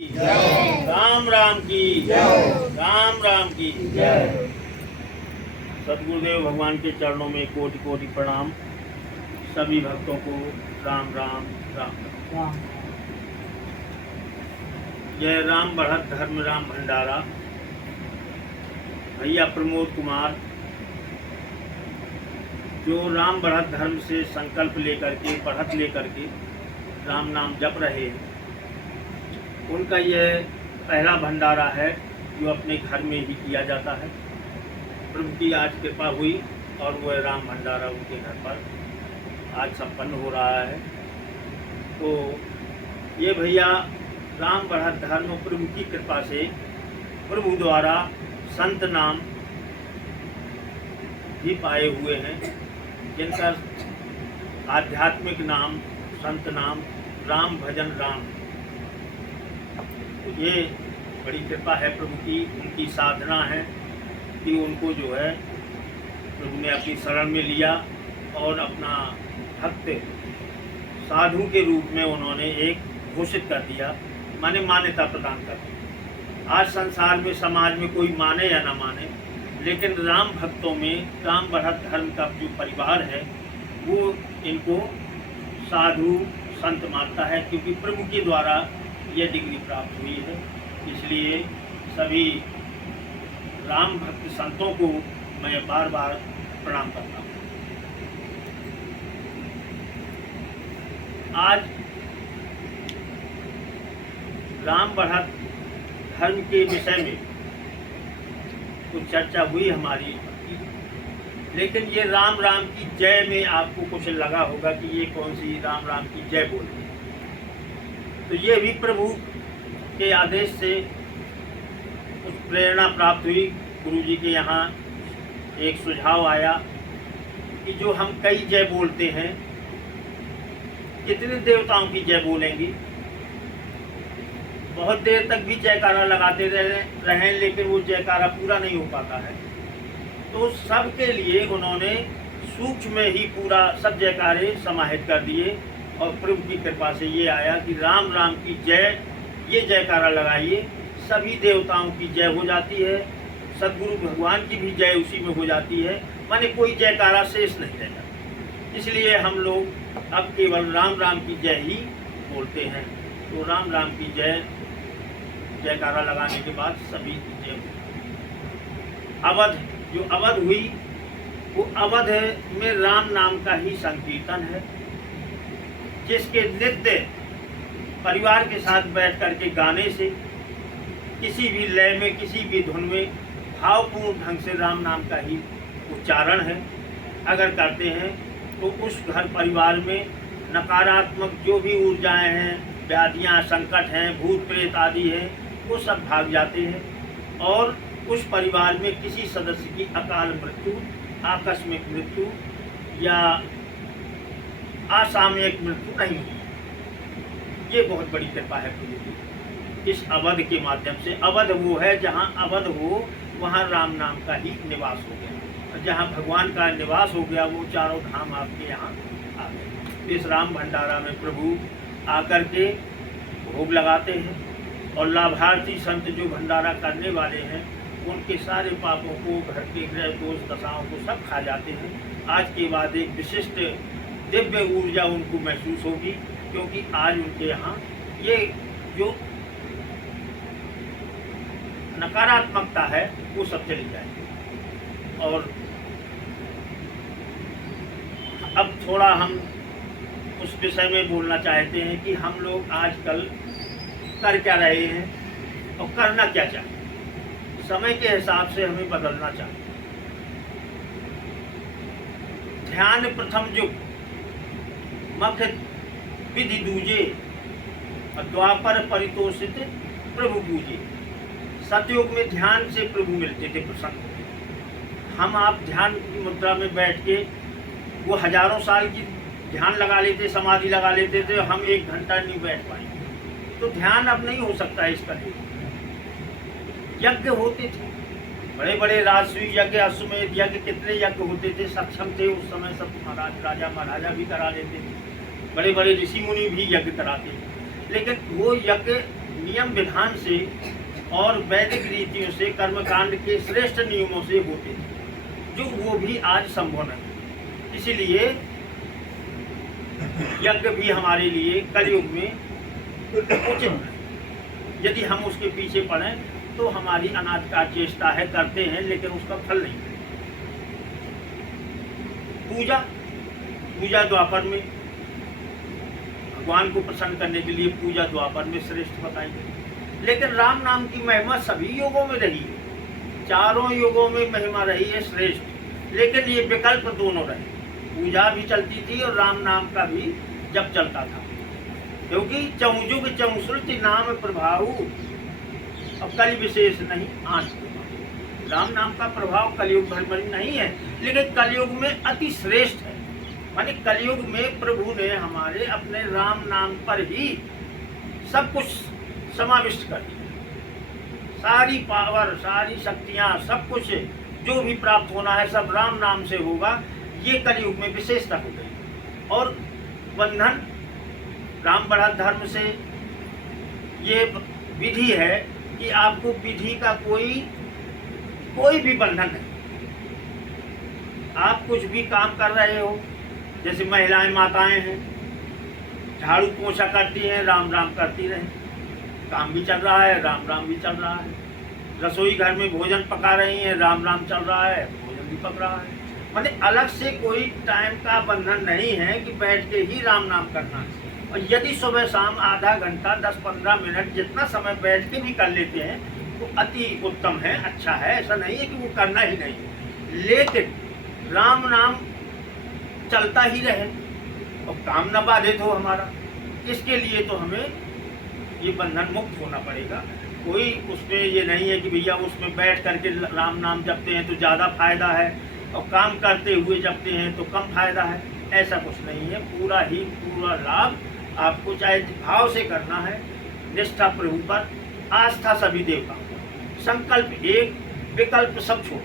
राम राम की राम राम की सदगुरुदेव भगवान के चरणों में कोटि कोटि प्रणाम। सभी भक्तों को राम राम राम राम। जय राम बढ़त धर्म राम भंडारा। भैया प्रमोद कुमार जो राम बढ़त धर्म से संकल्प लेकर के बढ़त लेकर के राम नाम जप रहे हैं, उनका यह पहला भंडारा है जो अपने घर में ही किया जाता है। प्रभु की आज कृपा हुई और वह राम भंडारा उनके घर पर आज संपन्न हो रहा है। तो ये भैया राम बढ़त धर्म प्रभु की कृपा से प्रभु द्वारा संत नाम भी पाए हुए हैं, जिनका आध्यात्मिक नाम संत नाम राम भजन राम। तो ये बड़ी कृपा है प्रभु की, उनकी साधना है कि उनको जो है प्रभु ने अपनी शरण में लिया और अपना भक्त साधु के रूप में उन्होंने एक घोषित कर दिया, माने मान्यता प्रदान कर दी। आज संसार में समाज में कोई माने या ना माने, लेकिन राम भक्तों में राम बढ़त धर्म का जो परिवार है वो इनको साधु संत मानता है, क्योंकि प्रभु के द्वारा यह डिग्री प्राप्त हुई है। इसलिए सभी राम भक्त संतों को मैं बार बार प्रणाम करता हूँ। आज राम बढ़त धर्म के विषय में कुछ चर्चा हुई हमारी, लेकिन ये राम राम की जय में आपको कुछ लगा होगा कि ये कौन सी राम राम की जय बोलती है। तो ये भी प्रभु के आदेश से कुछ प्रेरणा प्राप्त हुई। गुरु जी के यहाँ एक सुझाव आया कि जो हम कई जय बोलते हैं, कितने देवताओं की जय बोलेंगी। बहुत देर तक भी जयकारा लगाते रहें, लेकिन वो जयकारा पूरा नहीं हो पाता है। तो सबके लिए उन्होंने सूक्ष्म में ही पूरा सब जयकारे समाहित कर दिए और प्रभु की कृपा से ये आया कि राम राम की जय, ये जयकारा लगाइए, सभी देवताओं की जय हो जाती है, सदगुरु भगवान की भी जय उसी में हो जाती है, माने कोई जयकारा शेष नहीं रह जाता। इसलिए हम लोग अब केवल राम राम की जय ही बोलते हैं। तो राम राम की जय जयकारा लगाने के बाद सभी जय। अवध जो अवध हुई वो अवध में राम नाम का ही संकीर्तन है, जिसके नित्य परिवार के साथ बैठ करके गाने से किसी भी लय में किसी भी धुन में भावपूर्ण ढंग से राम नाम का ही उच्चारण है अगर करते हैं, तो उस घर परिवार में नकारात्मक जो भी ऊर्जाएं हैं, व्याधियां, संकट हैं, भूत प्रेत आदि हैं, वो सब भाग जाते हैं और उस परिवार में किसी सदस्य की अकाल मृत्यु, आकस्मिक मृत्यु या असामयिक मृत्यु नहीं होती। ये बहुत बड़ी कृपा है प्रभु की इस अवध के माध्यम से। अवध वो है जहाँ अवध हो वहाँ राम नाम का ही निवास हो गया, और जहाँ भगवान का निवास हो गया वो चारों धाम आपके यहाँ आ गए। इस राम भंडारा में प्रभु आकर के भोग लगाते हैं और लाभार्थी संत जो भंडारा करने वाले हैं उनके सारे पापों को, घर के ग्रह दोष दशाओं को सब खा जाते हैं। आज के बाद एक विशिष्ट दिव्य ऊर्जा उनको महसूस होगी, क्योंकि आज उनके यहाँ ये जो नकारात्मकता है वो सब चली जाएगी। और अब थोड़ा हम उस विषय में बोलना चाहते हैं कि हम लोग आजकल कर क्या रहे हैं और करना क्या चाहते हैं। समय के हिसाब से हमें बदलना चाहिए। ध्यान प्रथम युग मख्य विधि दूजे, द्वापर परितोषित प्रभु पूजे। सतयुग में ध्यान से प्रभु मिलते थे, प्रसन्न होते। हम आप ध्यान की मुद्रा में बैठ के वो हजारों साल की ध्यान लगा लेते, समाधि लगा लेते थे, हम 1 घंटा नहीं बैठ पाएंगे। तो ध्यान अब नहीं हो सकता इस तरह। यज्ञ होते थे, बड़े बड़े राजसूय यज्ञ, अश्वमेध यज्ञ, कितने यज्ञ होते थे, सक्षम थे उस समय सब। महाराज राजा महाराजा भी करा लेते थे, बड़े बड़े ऋषि मुनि भी यज्ञ कराते थे, लेकिन वो यज्ञ नियम विधान से और वैदिक रीतियों से, कर्मकांड के श्रेष्ठ नियमों से होते थे, जो वो भी आज संभव नहीं। इसीलिए यज्ञ भी हमारे लिए कलयुग में उचित है। यदि हम उसके पीछे पड़े तो हमारी अनाधिकार चेष्टा है, करते हैं, लेकिन उसका फल नहीं है। पूजा द्वापर में भगवान को प्रसन्न करने के लिए पूजा द्वापर में श्रेष्ठ बताई गई, लेकिन राम नाम की महिमा सभी युगों में रही है, चारों युगों में महिमा रही है श्रेष्ठ। लेकिन ये विकल्प दोनों रहे, पूजा भी चलती थी और राम नाम का भी जब चलता था, क्योंकि चौजुग चौश्रुति नाम प्रभाव अब कल विशेष नहीं आज। राम नाम का प्रभाव कलयुग भर में नहीं है, लेकिन कलयुग में अति श्रेष्ठ है। माने कलयुग में प्रभु ने हमारे अपने राम नाम पर ही सब कुछ समाविष्ट कर दिया। सारी पावर, सारी शक्तियां, सब कुछ जो भी प्राप्त होना है सब राम नाम से होगा। ये कलयुग में विशेषता हो गई। और बंधन राम बढ़त धर्म से ये विधि है कि आपको विधि का कोई भी बंधन नहीं। आप कुछ भी काम कर रहे हो, जैसे महिलाएं माताएं हैं, झाड़ू पोछा करती हैं, राम राम करती रहें, काम भी चल रहा है, राम राम भी चल रहा है। रसोई घर में भोजन पका रही हैं, राम राम चल रहा है, भोजन भी पक रहा है। मतलब अलग से कोई टाइम का बंधन नहीं है कि बैठ के ही राम नाम करना है। और यदि सुबह शाम आधा घंटा 10-15 मिनट जितना समय बैठ के भी कर लेते हैं तो अति उत्तम है, अच्छा है। ऐसा नहीं है कि वो करना ही नहीं, लेकिन राम नाम चलता ही रहे और काम न बाधित हो हमारा। इसके लिए तो हमें ये बंधन मुक्त होना पड़ेगा। कोई उसमें ये नहीं है कि भैया उसमें बैठ करके राम नाम जपते हैं तो ज़्यादा फायदा है और काम करते हुए जपते हैं तो कम फायदा है। ऐसा कुछ नहीं है। पूरा लाभ आपको चाहे भाव से करना है, निष्ठा प्रभु पर, आस्था सभी देवताओं पर, संकल्प एक, विकल्प सब छोड़।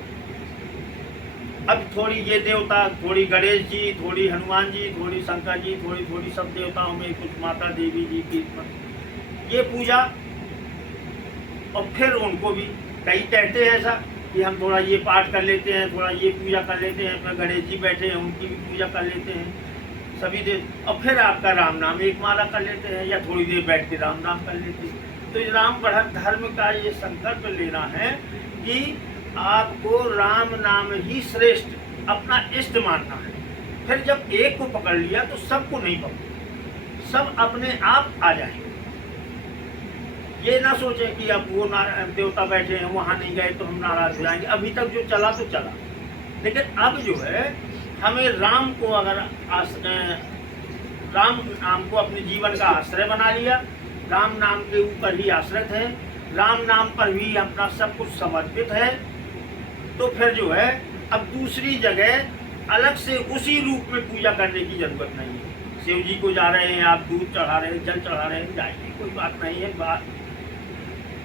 अब थोड़ी ये देवता, थोड़ी गणेश जी, थोड़ी हनुमान जी, थोड़ी शंकर जी, थोड़ी सब देवताओं में कुछ माता देवी जी की ये पूजा। और फिर उनको भी कई कहते हैं ऐसा कि हम थोड़ा ये पाठ कर लेते हैं, थोड़ा ये पूजा कर लेते हैं, फिर गणेश जी बैठे हैं उनकी भी पूजा कर लेते हैं सभी देव, और फिर आपका राम नाम एक माला कर लेते हैं या थोड़ी देर बैठ के राम नाम कर लेते हैं। तो राम बढ़त धर्म का ये संकल्प लेना है कि आपको राम नाम ही श्रेष्ठ अपना इष्ट मानना है। फिर जब एक को पकड़ लिया तो सबको नहीं पकड़, सब अपने आप आ जाएंगे। ये ना सोचें कि अब वो देवता बैठे हैं वहाँ नहीं गए तो हम नाराज हो जाएंगे। अभी तक जो चला तो चला, लेकिन अब जो है हमें राम को अगर राम नाम को अपने जीवन का आश्रय बना लिया, राम नाम के ऊपर ही आश्रित है, राम नाम पर भी अपना सब कुछ समर्पित है, तो फिर जो है अब दूसरी जगह अलग से उसी रूप में पूजा करने की जरूरत नहीं है। शिव जी को जा रहे हैं आप, दूध चढ़ा रहे हैं, जल चढ़ा रहे हैं, जाइए, कोई बात नहीं है, बात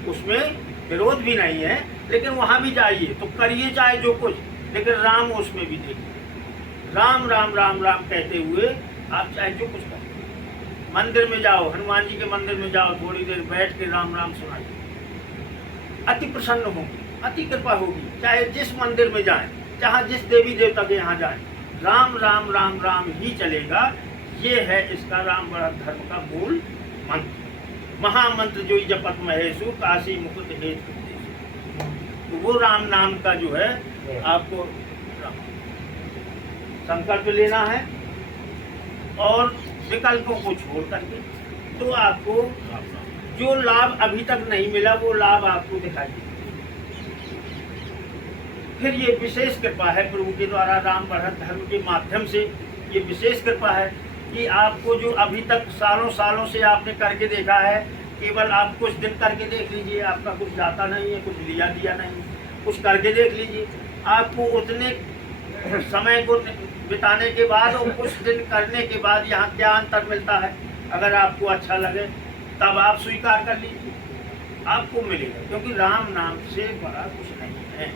उसमें विरोध भी नहीं है। लेकिन वहाँ भी जाइए तो करिए चाहे जो कुछ, लेकिन राम उसमें भी देखिए। राम राम राम राम कहते हुए आप चाहे जो कुछ करें। मंदिर में जाओ, हनुमान जी के मंदिर में जाओ, थोड़ी देर बैठ के राम राम सुनाइए, अति प्रसन्न होगी, अति कृपा होगी। चाहे जिस मंदिर में जाएं, चाहे जिस देवी देवता के यहाँ जाएं, राम राम राम राम ही चलेगा। ये है इसका राम बढ़त धर्म का मूल मंत्र, महामंत्र जो जपत महेशु काशी मुकुट हेतु। तो वो राम नाम का जो है आपको संकल्प लेना है और विकल्पों को छोड़ करके तो आपको जो लाभ अभी तक नहीं मिला वो लाभ आपको दिखाई देगा। फिर ये विशेष कृपा है प्रभु के द्वारा, राम बढ़त धर्म के माध्यम से ये विशेष कृपा है कि आपको जो अभी तक सालों सालों से आपने करके देखा है, केवल आप कुछ दिन करके देख लीजिए, आपका कुछ जाता नहीं है, कुछ लिया दिया नहीं, कुछ करके देख लीजिए। आपको उतने समय को बिताने के बाद और कुछ दिन करने के बाद यहाँ क्या अंतर मिलता है, अगर आपको अच्छा लगे तब आप स्वीकार कर लीजिए, आपको मिलेगा। क्योंकि राम नाम से बड़ा कुछ नहीं है।